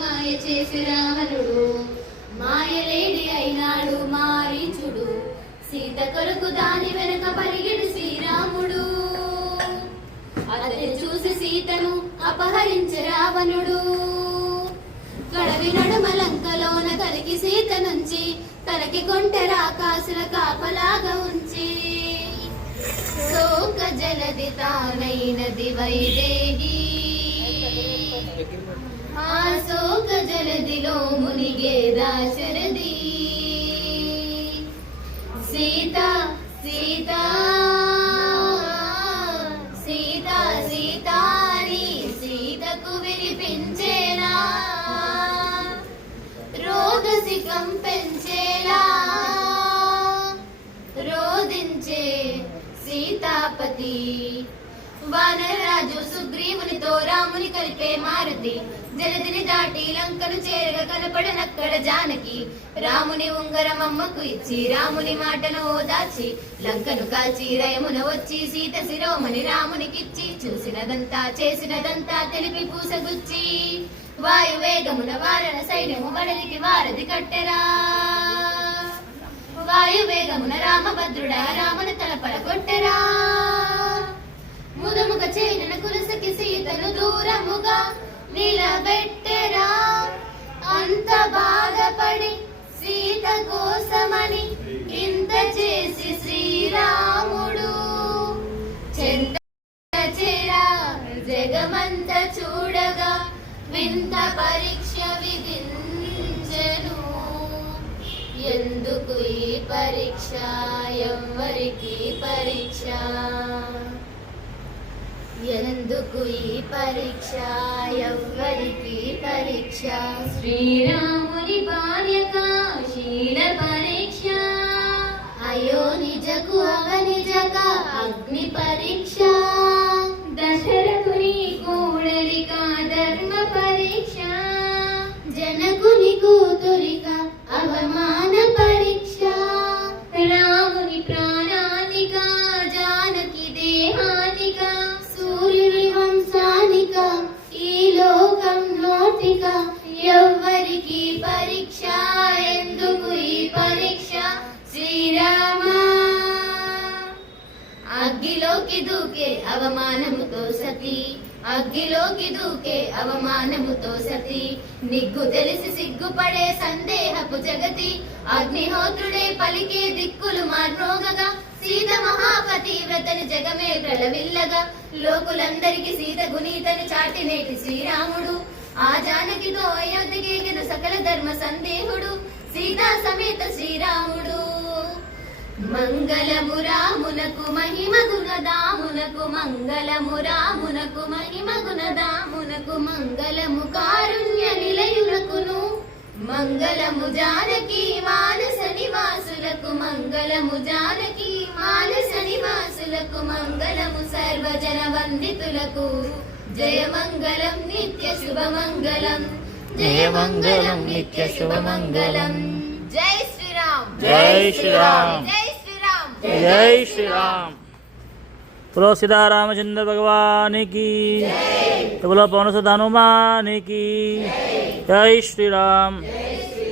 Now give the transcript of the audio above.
మాయ చేసి రావణుడు మాయలేడి అయినాడు మారీచుడు. సీత కొరకు దాని వెనుక పరిగెడు శ్రీరాముడు. అతని చూసి సీతను అపహరించే రావణుడు. కడవి నడుమ లంకలోన కలికి సీత నుంచి తనకి కొంటెర ఆకాశల కాపలాగా ఉంచి శోక జలది తానైనది వైదేహి. ఆ శోక జలదిలో మునిగే దాశరథి. సీత సీత సీత సీత అని సీతకు వినిపించేలా రోదసి కంపెంచేలా రోదించే సీతాపతి. వానరరాజు సుగ్రీవునితో రాముని కలిపే మారుతి జలదిని దాటి లంకను చేరగా కనపడనక్కడ జానకి. రాముని ఉంగరం అమ్మకు ఇచ్చి రాముని మాటను ఓదాచి లంకను కాల్చి రయమున వచ్చి సీత శిరోమణి రామునికిచ్చి చూసినదంతా చేసినదంతా తెలిపి పూసగుచ్చి వాయువేగమున వారణ సైన్యము బడలికి వారధి కట్టెరా. వాయువేగమున రామభద్రుడ రాముని తలపల కొట్టెరా. ముదముగ చేరిన కులసకి సీతను దూరముగా నిలబెట్టెరా. అంత బాధపడి సీత కోసమని ఇంత చేసి శ్రీరాముడు చెంత చేరా జగమంత చూడగా వింత పరీక్ష విధించెను. ఎందుకు ఈ పరీక్ష ఎవ్వరికి పరీక్ష? ఎందుకు ఈ పరీక్ష ఎవ్వరికి పరీక్ష? శ్రీరాముని భార్యగా శీల పరీక్ష. అయో నిజకు అవనిజక అగ్ని పరీక్ష. దశరథుని కూడలిక ధర్మ పరీక్ష. జనకుని కూతురిక అవమాన పరీక్ష. రాముని ప్రాణానిక జానకి దేహానిక. సూర్యుని వంశానిక ఈ లోకం నోటిక ఎవ్వరికి పరీక్ష? ఎందుకు ఈ పరీక్ష? శ్రీరామ అగ్గిలోకి దూకే అవమానముతో సతి. అగ్గిలోకి దూకే అవమానముతో సతి. నిగ్గు తెలిసి సిగ్గుపడే సందేహపు జగతి. అగ్నిహోత్రుడే పలికే దిక్కులు మార్మోగగా సీత మహాపతివ్రతని జగమే ప్రళవిల్లగా. లోకులందరికి సీత గునీతని చాటినేటి శ్రీరాముడు. ఆ జానకితో అయోధ్యకేగిన సకల ధర్మ సందేహుడు సీతా సమేత శ్రీరాముడు. మంగళము రామునకు మహిమ గుణదామునకు. మంగళము రామునకు మహిమ గుణదామునకు. మంగళము కారుణ్య నిలయునకును. మంగళము జానకి మానస నివాసులకు. మంగళము జానకి మానస నివాసులకు. మంగళము సర్వజన వందితులకు. జయ మంగళం నిత్య శుభమంగళం. జయ మంగళం నిత్య శుభమంగళం. జై శ్రీరామ్. జై శ్రీరామ్. జై శ్రీరామ్. జై శ్రీరామ్. बोलो सीतारामचंद्र भगवान की, बोलो पवन सुत हनुमान की। जय श्री राम।